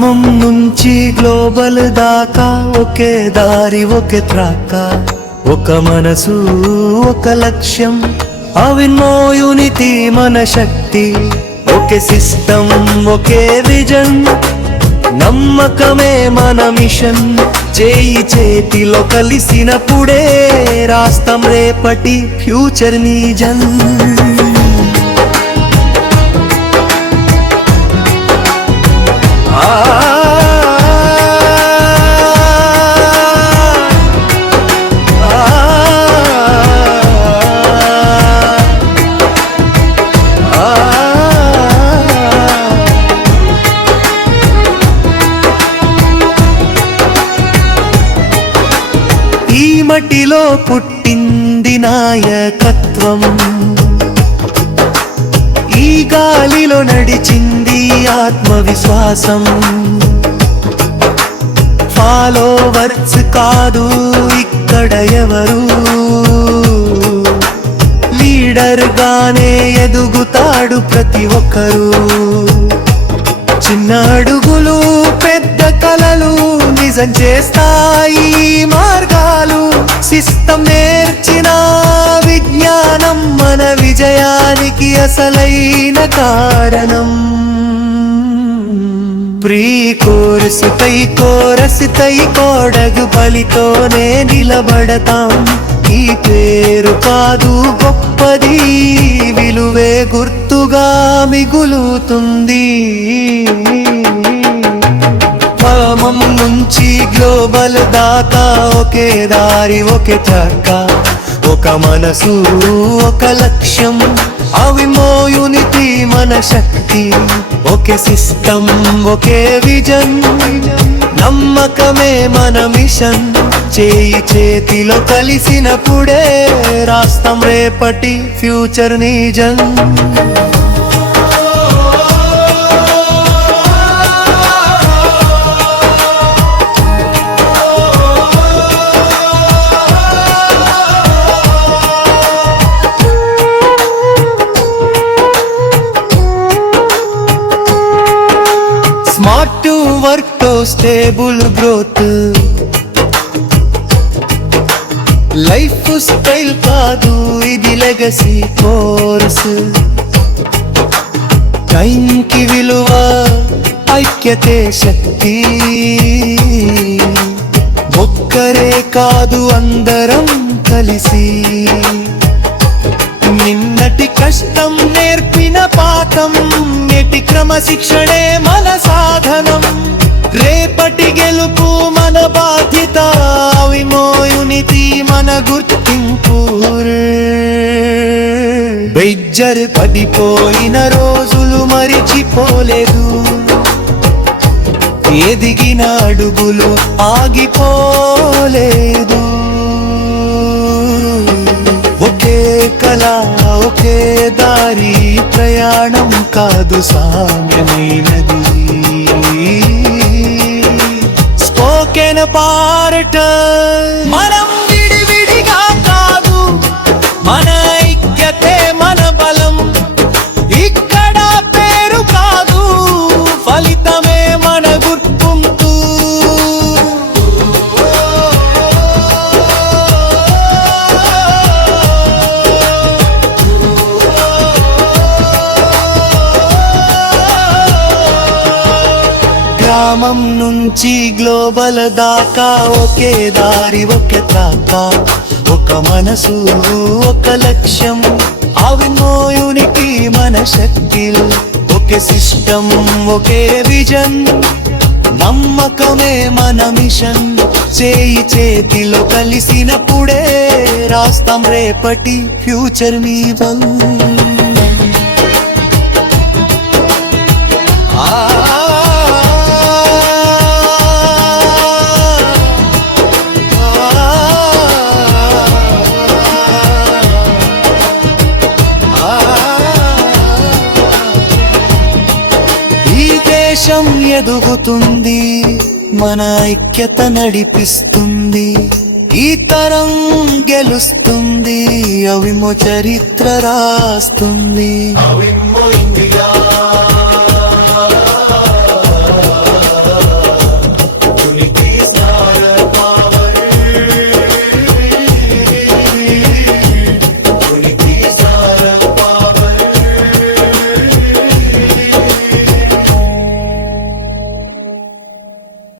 గ్రామం నుంచి గ్లోబల్ దాకా ఒకే దారి ఒకే త్రాక, ఒక మనసు ఒక లక్ష్యం, అవిన్మోయునితి మన శక్తి, ఒకే సిస్టమ్ ఒకే విజన్, నమ్మకమే మన మిషన్. చేయి చేతిలో కలిసినప్పుడే రాస్తాం రేపటి ఫ్యూచర్ నిజం. ఈ మట్టిలో పుట్టింది నాయకత్వం, ఈ గాలిలో నడిచింది ఆత్మవిశ్వాసం. ఫాలోవర్స్ కాదు ఇక్కడ ఎవరు, లీడర్ గానే ఎదుగుతాడు ప్రతి ఒక్కరు. చిన్న అడుగులు పెద్ద కలలు నిజం చేస్తాయి మార్గాలు. సిస్టమ్ నేర్చిన విజ్ఞానం మన విజయానికి అసలైన కారణం. ప్రీ కోర్స్ పై కోరస్ తై కోడగు బలితోనే నిలబడతాం. ఈ పేరు కాదు గొప్పది, విలువే గుర్తుగా మిగులుతుంది. గ్రామం నుంచి గ్లోబల్ దాకా ఒకే దారి ఒకే త్రాక, ఒక మనసు ఒక లక్ష్యం, అవిన్మోయునితి మన శక్తి, ఒకే సిస్టమ్ ఒకే విజన్, నమ్మకమే మన మిషన్. చేయి చేతిలో కలిసినప్పుడే రాస్తాం రేపటి ఫ్యూచర్ నిజం. స్మార్ట్ వర్క్ తో స్టేబుల్ గ్రోత్, లైఫ్ స్టైల్ కాదు ఇది లెగసీ కోర్స్. టైంకి విలువ ఐక్యతే శక్తి, ఒక్కరే కాదు అందరం కలిసి. నిన్నటి కష్టం నేర్పిన పాఠం, నేటి క్రమశిక్షణే మన సాధనం. రేపటి గెలుపు మన బాధ్యత, అవిన్మోయునితి మన గుర్తింపు. బెజ్జర్ పడిపోయిన రోజులు మరిచిపోలేదు, ఎదిగిన అడుగులు ఆగిపోలేదు. ఒకే కళ ఒకే దారి, ప్రయాణం కాదు సామ్యమైనది. స్పోకెన్ పార్ట్ మనం విడివిడిగా కాదు, మన ఐక్యతే మన బలం. ఇక్కడ పేరు కాదు ఫలితమే మన గుర్తింపు. గ్రామం నుంచి గ్లోబల్ దాకా ఒకే దారి ఒకే త్రాక, ఒక మనసు ఒక లక్ష్యం, అవిన్మోయునికి మన శక్తి, ఒకే సిస్టమ్ ఒకే విజన్, నమ్మకమే మన మిషన్. చేయి చేతిలో కలిసినప్పుడే రాస్తాం రేపటి ఫ్యూచర్ నిజం. దేశం ఎదుగుతుంది, మన ఐక్యత నడిపిస్తుంది. ఈ తరం గెలుస్తుంది, అవిన్మో చరిత్ర రాస్తుంది.